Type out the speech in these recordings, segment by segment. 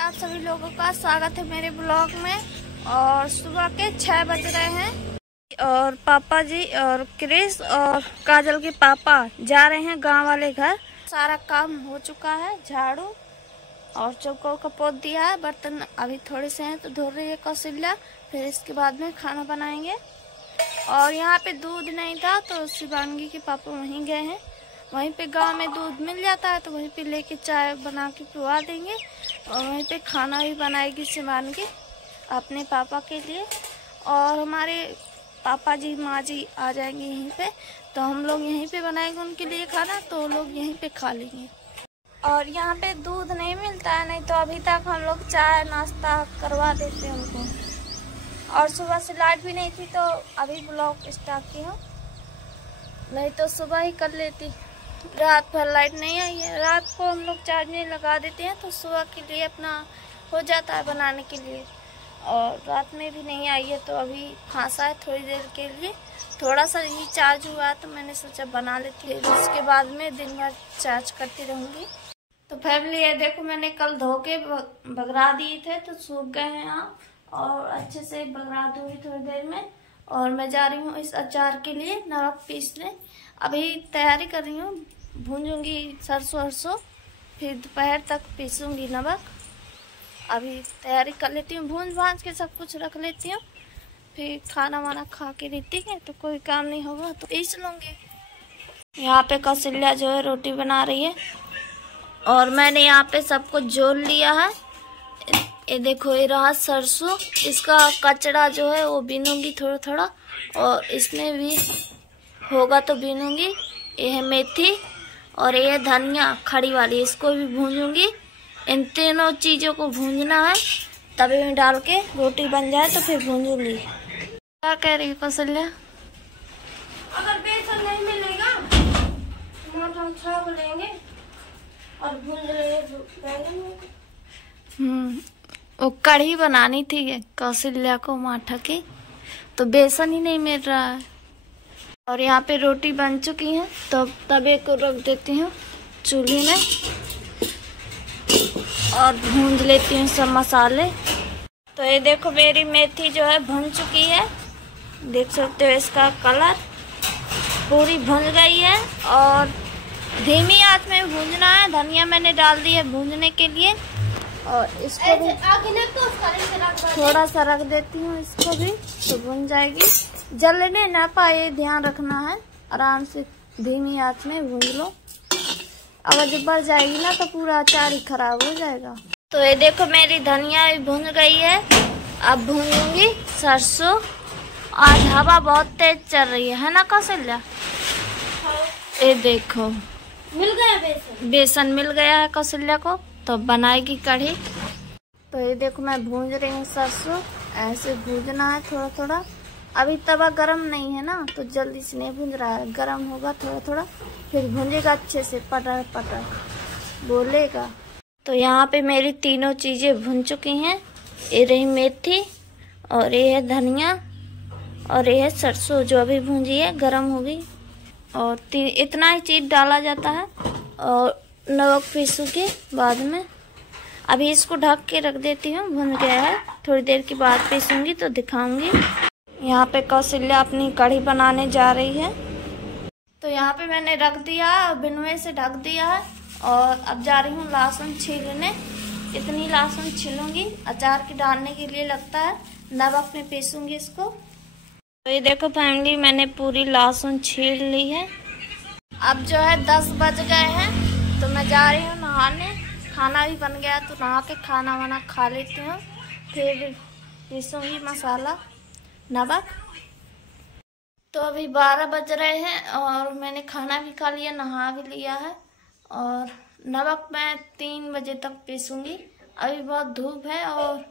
आप सभी लोगों का स्वागत है मेरे ब्लॉग में। और सुबह के 6 बज रहे हैं और पापा जी और क्रिस और काजल के पापा जा रहे हैं गांव वाले घर। सारा काम हो चुका है, झाड़ू और चौकों का पोत दिया है। बर्तन अभी थोड़े से हैं तो धो रही है कौशल्या। फिर इसके बाद में खाना बनाएंगे। और यहाँ पे दूध नहीं था तो शिवांगी के पापा वहीं गए हैं। वहीं पे गांव में दूध मिल जाता है तो वहीं पे लेके चाय बना के पिवा देंगे। और वहीं पे खाना भी बनाएगी शिवांगी अपने पापा के लिए। और हमारे पापा जी माँ जी आ जाएंगे यहीं पे, तो हम लोग यहीं पे बनाएंगे उनके लिए खाना, तो लोग यहीं पे खा लेंगे। और यहाँ पे दूध नहीं मिलता है, नहीं तो अभी तक हम लोग चाय नाश्ता करवा देते हैं उनको। और सुबह से लाइट भी नहीं थी तो अभी ब्लॉग स्टार्ट की हूँ, नहीं तो सुबह ही कर लेती। रात भर लाइट नहीं आई है, रात को हम लोग चार्जर लगा देते हैं तो सुबह के लिए अपना हो जाता है बनाने के लिए। और रात में भी नहीं आई है तो अभी फांसा है थोड़ी देर के लिए, थोड़ा सा ही चार्ज हुआ तो मैंने सोचा बना लेती है, उसके बाद में दिन भर चार्ज करती रहूँगी। तो फैमिली ये देखो, मैंने कल धो के बगरा दिए थे तो सूख गए हैं यहाँ, और अच्छे से बगरा दूंगी थोड़ी देर में। और मैं जा रही हूँ इस अचार के लिए नमक पीसने। अभी तैयारी कर रही हूँ, भूंजूंगी सरसों वरसों, फिर दोपहर तक पीसूंगी नमक। अभी तैयारी कर लेती हूँ, भूंज भांज के सब कुछ रख लेती हूँ, फिर खाना वाना खा के रहती है तो कोई काम नहीं होगा तो पीस लूँगी। यहाँ पे कौशल्या जो है रोटी बना रही है और मैंने यहाँ पे सब कुछ जोड़ लिया है। ये देखो, ये रहा सरसों, इसका कचड़ा जो है वो बीनूंगी थोड़ा थोड़ा, और इसमें भी होगा तो बीनूंगी। ये है मेथी और ये है धनिया खड़ी वाली, इसको भी भूंजूंगी। इन तीनों चीज़ों को भूंजना है, तवे में डाल के रोटी बन जाए तो फिर भूंजूंगी। क्या कह रही है कौशल्या? अगर बेसन नहीं मिलेगा टमाटर हम छाप लेंगे और भूंज लेंगे। वो कढ़ी बनानी थी कौशल्या को माठा की, तो बेसन ही नहीं मिल रहा है। और यहाँ पे रोटी बन चुकी है तो तवे को रख देती हूँ चूल्हे में और भूंज लेती हूँ सब मसाले। तो ये देखो, मेरी मेथी जो है भुन चुकी है, देख सकते हो इसका कलर पूरी भुन गई है। और धीमी आंच में भूंजना है। धनिया मैंने डाल दी है भूंजने के लिए, और इसको भी थोड़ा सा रख देती हूँ, इसको भी तो भुन जाएगी। जलने ना पाए ध्यान रखना है, आराम से धीमी आंच में भूंज लो। अगर जब बढ़ जाएगी ना तो पूरा अचार ही खराब हो जाएगा। तो ये देखो, मेरी धनिया भी भुन गई है। अब भूनूंगी सरसों। आज हवा बहुत तेज चल रही है ना कौशल्या? ये देखो, मिल गया बेसन मिल गया है कौशल्या को, तो बनाएगी कढ़ी। तो ये देखो, मैं भूंज रही हूँ सरसों, ऐसे भूंजना है थोड़ा थोड़ा। अभी तवा गरम नहीं है ना तो जल्दी से नहीं भूंज रहा है, गरम होगा थोड़ा थोड़ा फिर भूंजेगा अच्छे से, पटर पटर बोलेगा। तो यहाँ पे मेरी तीनों चीजें भुन चुकी हैं। ये रही मेथी और ये है धनिया और ये है सरसों जो अभी भूंजी है, गरम होगी। और इतना ही चीज डाला जाता है। और नमक पीसू के बाद में अभी इसको ढक के रख देती हूँ, भुन गया है। थोड़ी देर के बाद पीसूंगी तो दिखाऊंगी। यहाँ पे कौशल्या अपनी कढ़ी बनाने जा रही है। तो यहाँ पे मैंने रख दिया है, बिनुए से ढक दिया है। और अब जा रही हूँ लहसुन छीलने। इतनी लहसुन छीलूंगी, अचार के डालने के लिए लगता है, नमक में पीसूंगी इसको। तो ये देखो फैमिली, मैंने पूरी लहसुन छील ली है। अब जो है 10 बज गए हैं तो मैं जा रही हूँ नहाने। खाना भी बन गया तो नहा के खाना वाना खा लेती हूँ, फिर पीसूंगी मसाला नमक। तो अभी 12 बज रहे हैं और मैंने खाना भी खा लिया, नहा भी लिया है। और नमक मैं 3 बजे तक पीसूंगी। अभी बहुत धूप है और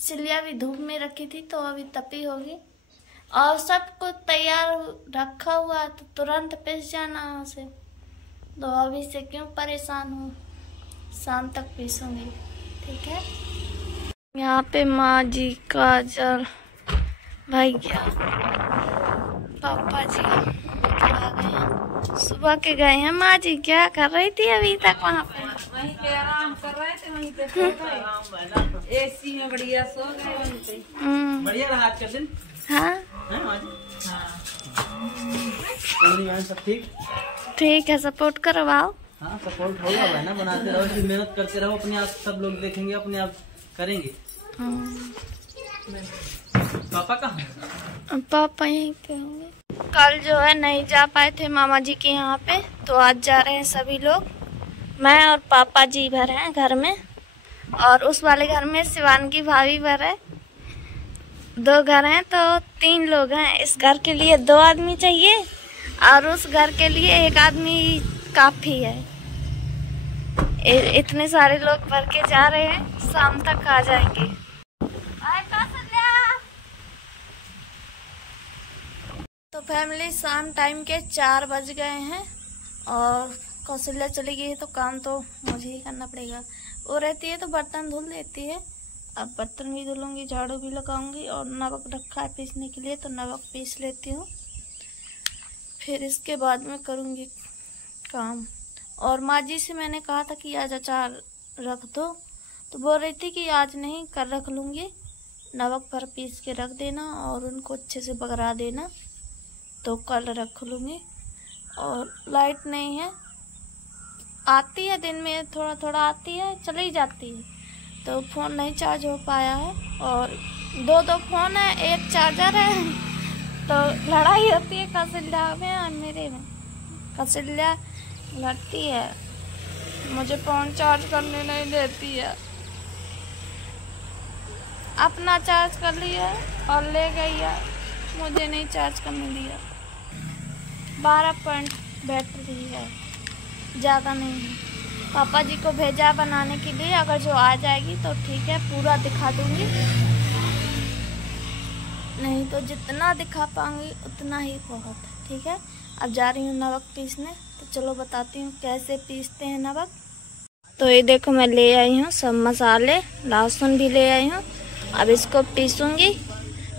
सिलिया भी धूप में रखी थी तो अभी तपी होगी। और सब कुछ तैयार रखा हुआ है तो तुरंत पीस जाना है उसे, तो अभी से क्यों परेशान हूँ, शाम तक पीसूंगी, ठीक है। यहाँ पे माँ जी, काजल, भैया, पापा जी आ गए हैं, सुबह के गए हैं। माँ जी क्या कर रही थी अभी तक वहाँ पे? वहीं पे आराम कर रहे थे, वहीं पे सो गए, एसी में बढ़िया सो गए वहीं पे। बढ़िया रहा आज का दिन। हाँ सब ठीक ठीक है, सपोर्ट करवाओ। हाँ सपोर्ट होगा भाई ना, बनाते रहो, फिर मेहनत करते रहो, अपने आप सब लोग देखेंगे, अपने आप करेंगे। पापा कहाँ? पापा यहीं पे होंगे। कल जो है नहीं जा पाए थे मामा जी के यहाँ पे, तो आज जा रहे हैं सभी लोग। मैं और पापा जी भर हैं घर में, और उस वाले घर में शिवानगी भाभी भर है। 2 घर हैं तो 3 लोग हैं। इस घर के लिए 2 आदमी चाहिए और उस घर के लिए 1 आदमी काफी है। इतने सारे लोग भर के जा रहे हैं, शाम तक आ जाएंगे। तो फैमिली शाम टाइम के 4 बज गए हैं और कौशल्या चली गई है, तो काम तो मुझे ही करना पड़ेगा। वो रहती है तो बर्तन धुल देती है। अब बर्तन भी धुलूंगी, झाड़ू भी लगाऊंगी, और नमक रखा है पीसने के लिए तो नमक पीस लेती हूँ। फिर इसके बाद में करूँगी काम। और माँ जी से मैंने कहा था कि आज अचार रख दो, तो बोल रही थी कि आज नहीं, कल रख लूँगी। नमक पर पीस के रख देना और उनको अच्छे से बघरा देना, तो कल रख लूँगी। और लाइट नहीं है, आती है दिन में थोड़ा थोड़ा आती है, चली जाती है, तो फ़ोन नहीं चार्ज हो पाया है। और 2 फ़ोन है, 1 चार्जर है, तो लड़ाई होती है कौशल्या में और मेरे में। कौशल्या लड़ती है, मुझे फ़ोन चार्ज करने नहीं देती है। अपना चार्ज कर लिया और ले गई है, मुझे नहीं चार्ज करने दिया। 12 पॉइंट बैटरी है, ज़्यादा नहीं है। पापा जी को भेजा बनाने के लिए, अगर जो आ जाएगी तो ठीक है, पूरा दिखा दूंगी, नहीं तो जितना दिखा पाऊंगी उतना ही बहुत है। ठीक है, अब जा रही हूँ नमक पीसने, तो चलो बताती हूँ कैसे पीसते हैं नमक। तो ये देखो मैं ले आई हूँ सब मसाले, लहसुन भी ले आई हूँ। अब इसको पीसूंगी,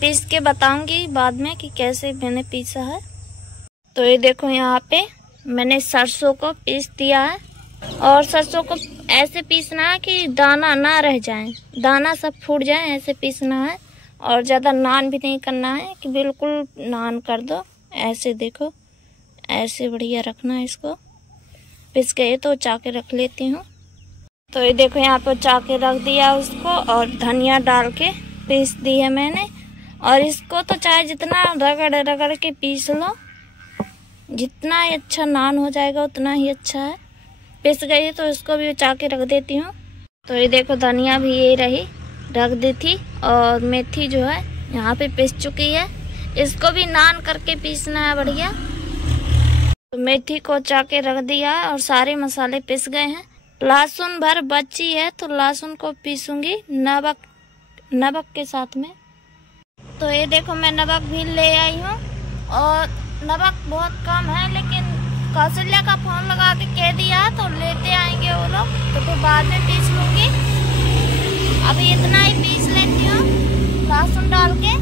पीस के बताऊंगी बाद में कि कैसे मैंने पीसा है। तो ये देखो यहाँ पे मैंने सरसों को पीस दिया है, और सरसों को ऐसे पीसना है कि दाना ना रह जाए, दाना सब फूट जाए, ऐसे पीसना है। और ज़्यादा नान भी नहीं करना है कि बिल्कुल नान कर दो, ऐसे देखो, ऐसे बढ़िया रखना है। इसको पीस गए तो चाके रख लेती हूँ। तो ये देखो यहाँ पे चाके रख दिया उसको, और धनिया डाल के पीस दी है मैंने। और इसको तो चाहे जितना रगड़ रगड़ के पीस लो, जितना ही अच्छा नान हो जाएगा उतना ही अच्छा है। पिस गई तो इसको भी चाके रख देती हूँ। तो ये देखो धनिया भी ये रही, रख दी थी, और मेथी जो है यहाँ पे पिस चुकी है, इसको भी नान करके पीसना है बढ़िया। तो मेथी को चाके रख दिया है और सारे मसाले पिस गए हैं। लहसुन भर बची है तो लहसुन को पीसूंगी नमक के साथ में। तो ये देखो मैं नमक भी ले आई हूँ, और नमक बहुत कम है, लेकिन कौशल्या का फोन लगा के कह दिया तो लेते आएंगे वो लोग, तो फिर बाद में पीस लूंगी। अभी इतना ही पीस लेती हूँ लहसुन डाल के।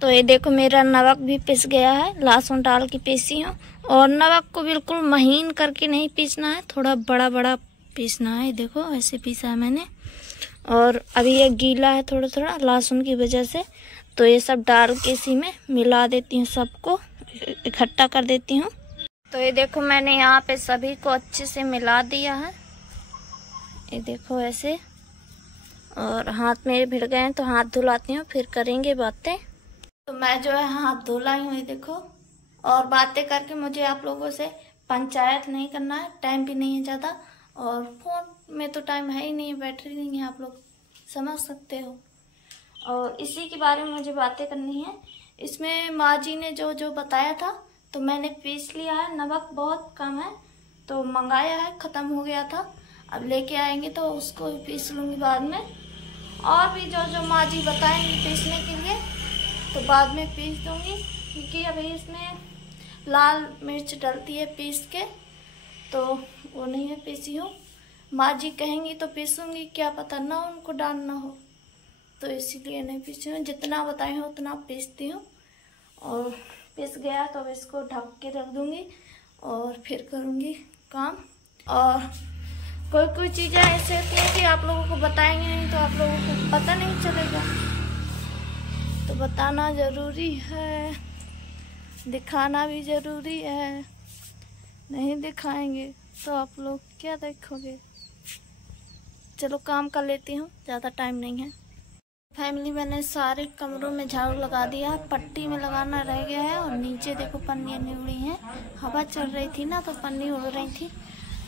तो ये देखो मेरा नमक भी पिस गया है, लहसुन डाल के पीसी हूँ। और नमक को बिल्कुल महीन करके नहीं पीसना है, थोड़ा बड़ा बड़ा पीसना है। देखो ऐसे पीसा है मैंने। और अभी ये गीला है थोड़ा थोड़ा लहसुन की वजह से, तो ये सब डाल के इसी में मिला देती हूँ, सबको इकट्ठा कर देती हूँ। तो ये देखो मैंने यहाँ पे सभी को अच्छे से मिला दिया है, ये देखो ऐसे। और हाथ मेरे भिड़ गए हैं तो हाथ धुलाती हूँ, फिर करेंगे बातें। तो मैं जो है हाथ धुलाई हूँ, ये देखो। और बातें करके मुझे आप लोगों से पंचायत नहीं करना है, टाइम भी नहीं है ज़्यादा, और फ़ोन में तो टाइम है ही नहीं, बैटरी नहीं है, आप लोग समझ सकते हो। और इसी के बारे में मुझे बातें करनी है। इसमें माँ जी ने जो जो बताया था तो मैंने पीस लिया है। नमक बहुत कम है तो मंगाया है, ख़त्म हो गया था, अब लेके आएंगे तो उसको पीस लूँगी बाद में। और भी जो जो माँ जी बताएंगी पीसने के लिए तो बाद में पीस दूँगी, क्योंकि अभी इसमें लाल मिर्च डलती है पीस के, तो वो नहीं है पीसी हूँ। माँ जी कहेंगी तो पीसूँगी, क्या पता ना उनको डालना हो, तो इसीलिए नहीं पीसी हूँ। जितना बताई हूँ उतना पीसती हूँ। और पिस गया तो अब इसको ढक के रख दूँगी और फिर करूँगी काम। और कोई कोई चीज़ें ऐसे होती हैं कि आप लोगों को बताएंगे नहीं तो आप लोगों को पता नहीं चलेगा, तो बताना ज़रूरी है, दिखाना भी ज़रूरी है। नहीं दिखाएंगे तो आप लोग क्या देखोगे। चलो काम कर लेती हूँ, ज़्यादा टाइम नहीं है। फैमिली मैंने सारे कमरों में झाड़ू लगा दिया, पट्टी में लगाना रह गया है। और नीचे देखो पन्नियाँ उड़ी हैं, हवा चल रही थी ना तो पन्नी उड़ रही थी,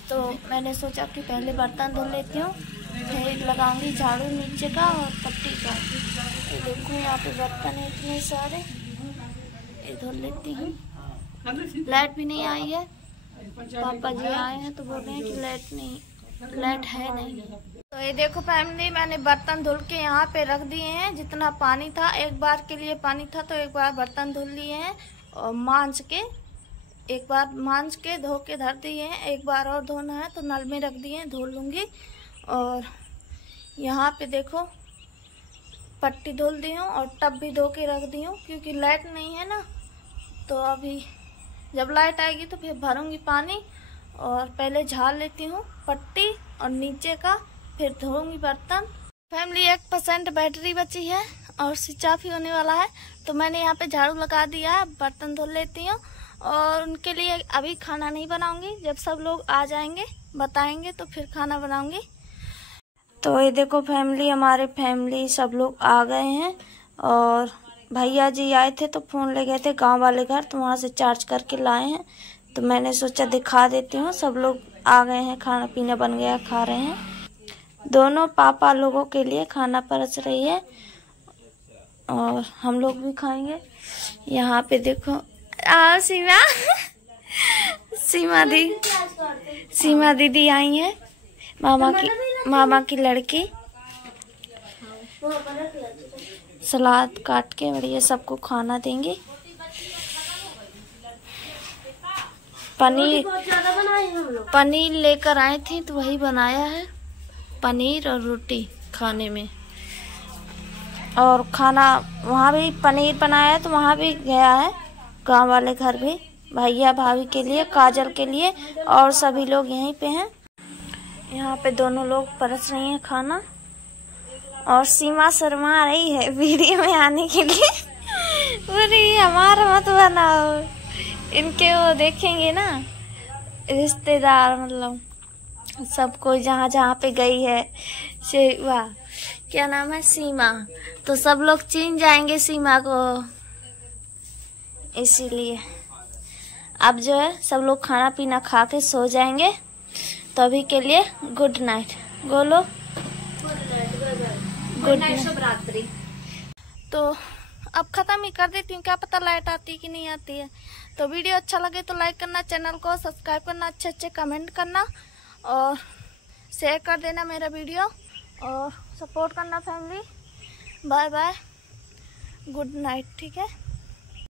तो मैंने सोचा कि पहले बर्तन धो लेती हूँ, फिर लगाऊंगी झाड़ू नीचे का और पट्टी का। ये देखो यहाँ पे बर्तन है इतने सारे, ये धो लेती हूँ। लाइट भी नहीं आई है, पापा जी आए हैं तो बोल रहे हैं कि लाइट है नहीं। तो ये देखो फैमिली मैंने बर्तन धुल के यहाँ पे रख दिए हैं। जितना पानी था, एक बार के लिए पानी था तो एक बार बर्तन धुल लिए हैं और एक बार मांज के धो के धर दिए हैं। एक बार और धोना है तो नल में रख दिए हैं, धो लूँगी। और यहाँ पे देखो पट्टी धुल दी हूँ और टब भी धो के रख दी हूँ, क्योंकि लाइट नहीं है ना, तो अभी जब लाइट आएगी तो फिर भरूंगी पानी। और पहले झाड़ लेती हूँ पट्टी और नीचे का, फिर धोऊंगी बर्तन। फैमिली 1% बैटरी बची है और स्विच ऑफ ही होने वाला है, तो मैंने यहाँ पे झाड़ू लगा दिया है, बर्तन धो लेती हूँ। और उनके लिए अभी खाना नहीं बनाऊंगी, जब सब लोग आ जाएंगे बताएंगे तो फिर खाना बनाऊंगी। तो ये देखो फैमिली, हमारे फैमिली सब लोग आ गए हैं और भैया जी आए थे तो फ़ोन ले गए थे गांव वाले घर, तो वहाँ से चार्ज करके लाए हैं। तो मैंने सोचा दिखा देती हूँ। सब लोग आ गए हैं, खाना पीना बन गया, खा रहे हैं। दोनों पापा लोगों के लिए खाना परस रही है और हम लोग भी खाएंगे। यहाँ पे देखो सीमा दीदी आई है, मामा की लड़की। सलाद काट के बढ़िया सबको खाना देंगे। पनीर लेकर आए थे तो वही बनाया है, पनीर और रोटी खाने में। और खाना वहाँ भी पनीर बनाया है तो वहाँ भी गया है गांव वाले घर भी, भैया भाभी के लिए, काजल के लिए, और सभी लोग यहीं पे हैं। यहाँ पे दोनों लोग परस रही हैं खाना और सीमा शर्मा रही है वीडियो में आने के लिए। पूरी हमारा मत बनाओ, इनके वो देखेंगे ना रिश्तेदार, मतलब सबको जहाँ जहाँ पे गई है वाह क्या नाम है, सीमा, तो सब लोग चिन जाएंगे सीमा को, इसीलिए अब जो है सब लोग खाना पीना खा के सो जाएंगे। तो अभी के लिए गुड नाइट बोलो, गुड नाइट, शुभ रात्रि। तो अब खत्म ही कर देती हूँ, क्या पता लाइट आती कि नहीं आती है। तो वीडियो अच्छा लगे तो लाइक करना, चैनल को सब्सक्राइब करना, अच्छे अच्छे कमेंट करना और शेयर कर देना मेरा वीडियो और सपोर्ट करना family. Bye bye, good night, ठीक है।